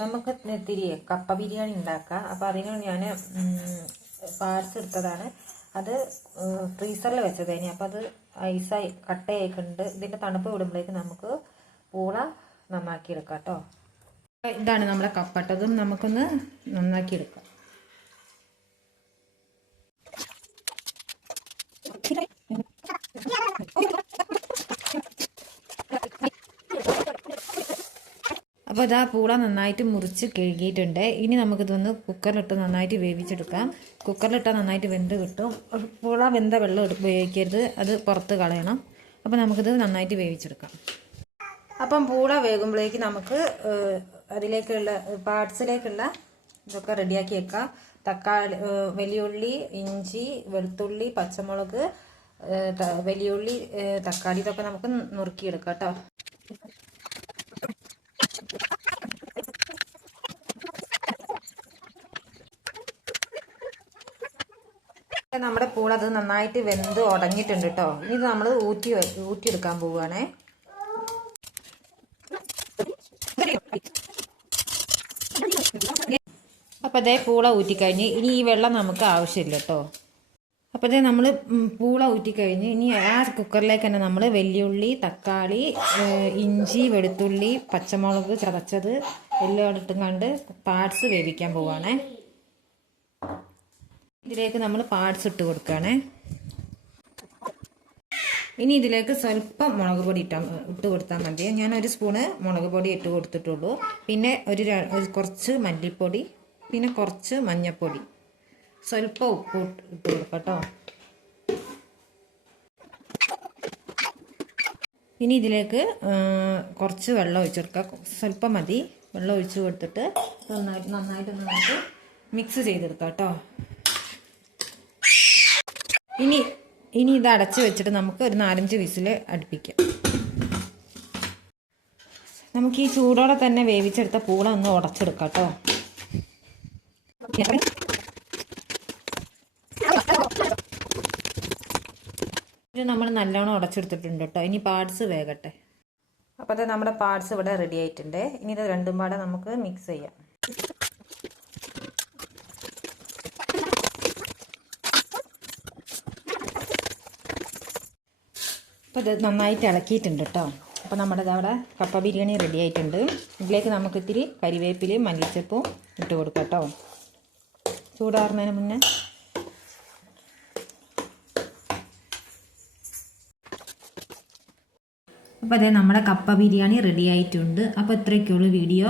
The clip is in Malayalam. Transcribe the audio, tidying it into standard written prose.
നമുക്ക് ഇത്തിരി കപ്പ ബിരിയാണി ഉണ്ടാക്കാം. അപ്പോൾ അതിന് ഞാൻ പാർട്സ് എടുത്തതാണ്. അത് ഫ്രീസറിൽ വെച്ചതേനി. അപ്പോൾ അത് ഐസായി കട്ടയായിട്ടുണ്ട്. ഇതിൻ്റെ തണുപ്പ് വിടുമ്പോഴേക്ക് നമുക്ക് പൂള നന്നാക്കി എടുക്കാം കേട്ടോ. ഇതാണ് നമ്മുടെ കപ്പട്ടതും നമുക്കൊന്ന് നന്നാക്കി എടുക്കാം. അപ്പോൾ ഇതാ പൂള നന്നായിട്ട് മുറിച്ച് കഴുകിയിട്ടുണ്ട്. ഇനി നമുക്കിതൊന്ന് കുക്കറിലിട്ട് നന്നായിട്ട് വേവിച്ചെടുക്കാം. കുക്കറിലിട്ടാൽ നന്നായിട്ട് വെന്ത് കിട്ടും. പൂള വെന്ത വെള്ളം ഉപയോഗിക്കരുത്, അത് പുറത്ത് കളയണം. അപ്പോൾ നമുക്കിത് നന്നായിട്ട് വേവിച്ചെടുക്കാം. അപ്പം പൂള വേകുമ്പോഴേക്ക് നമുക്ക് അതിലേക്കുള്ള പാർട്സിലേക്കുള്ള ഇതൊക്കെ റെഡിയാക്കി വെക്കാം. തക്കാളി, വലിയുള്ളി, ഇഞ്ചി, വെളുത്തുള്ളി, പച്ചമുളക്, വലിയുള്ളി, തക്കാളി ഇതൊക്കെ നമുക്ക് നുറുക്കിയെടുക്കാം കേട്ടോ. നമ്മുടെ പൂള അത് നന്നായിട്ട് വെന്ത് ഉടഞ്ഞിട്ടുണ്ട് കേട്ടോ. ഇനി ഇത് നമ്മൾ ഊറ്റിയെടുക്കാൻ പോവുകയാണേ. അപ്പോൾ അതേ പൂള ഊറ്റിക്കഴിഞ്ഞ് ഇനി ഈ വെള്ളം നമുക്ക് ആവശ്യമില്ല കേട്ടോ. അപ്പോൾ അതേ നമ്മൾ പൂള ഊറ്റിക്കഴിഞ്ഞ് ഇനി ആ കുക്കറിലേക്ക് തന്നെ നമ്മൾ വലിയുള്ളി, തക്കാളി, ഇഞ്ചി, വെളുത്തുള്ളി, പച്ചമുളക് ചതച്ചത് എല്ലാം ഇട്ടും കണ്ട് പാർട്സ് വേവിക്കാൻ പോവുകയാണേ. ഇതിലേക്ക് നമ്മൾ പാർട്സ് ഇട്ട് കൊടുക്കുകയാണേ. ഇനി ഇതിലേക്ക് സ്വല്പം മുളക് പൊടി ഇട്ട് കൊടുത്താൽ മതി. ഞാൻ ഒരു സ്പൂണ് മുളക് പൊടി ഇട്ട് കൊടുത്തിട്ടുള്ളൂ. പിന്നെ കുറച്ച് മല്ലിപ്പൊടി, പിന്നെ കുറച്ച് മഞ്ഞൾപ്പൊടി, സ്വല്പം ഉപ്പ് ഇട്ട് കൊടുക്കാം കേട്ടോ. ഇനി ഇതിലേക്ക് കുറച്ച് വെള്ളം ഒഴിച്ചെടുക്കാം. സ്വല്പം മതി. വെള്ളം ഒഴിച്ച് കൊടുത്തിട്ട് നന്നായിട്ട് നമുക്ക് മിക്സ് ചെയ്തെടുക്കാം കേട്ടോ. ഇനി ഇത് അടച്ച് വെച്ചിട്ട് നമുക്ക് ഒരു 4-5 വിസിൽ അടുപ്പിക്കാം. നമുക്ക് ഈ ചൂടോടെ തന്നെ വേവിച്ചെടുത്ത പൂള ഒന്ന് ഉടച്ചെടുക്കാം കേട്ടോ. ഇത് നമ്മൾ നല്ലോണം ഉടച്ചെടുത്തിട്ടുണ്ട് കേട്ടോ. ഇനി പാർട്സ് വേകട്ടെ. അപ്പോൾ അത് നമ്മുടെ പാർട്സ് ഇവിടെ റെഡി ആയിട്ടുണ്ട്. ഇനി ഇത് രണ്ടും പാടെ നമുക്ക് മിക്സ് ചെയ്യാം. അപ്പോൾ ഇത് നന്നായിട്ട് ഇളക്കിയിട്ടുണ്ട് കേട്ടോ. അപ്പോൾ നമ്മുടെ അവിടെ കപ്പ ബിരിയാണി റെഡി ആയിട്ടുണ്ട്. ഇതിലേക്ക് നമുക്ക് ഇത്തിരി കരിവേപ്പിലയും മല്ലിച്ചപ്പും ഇട്ട് കൊടുക്കാം കേട്ടോ, ചൂടാറുന്നതിന് മുന്നേ. അപ്പോൾ അതേ നമ്മുടെ കപ്പ ബിരിയാണി റെഡി ആയിട്ടുണ്ട്. അപ്പോൾ ഇത്രയൊക്കെയുള്ളൂ വീഡിയോ.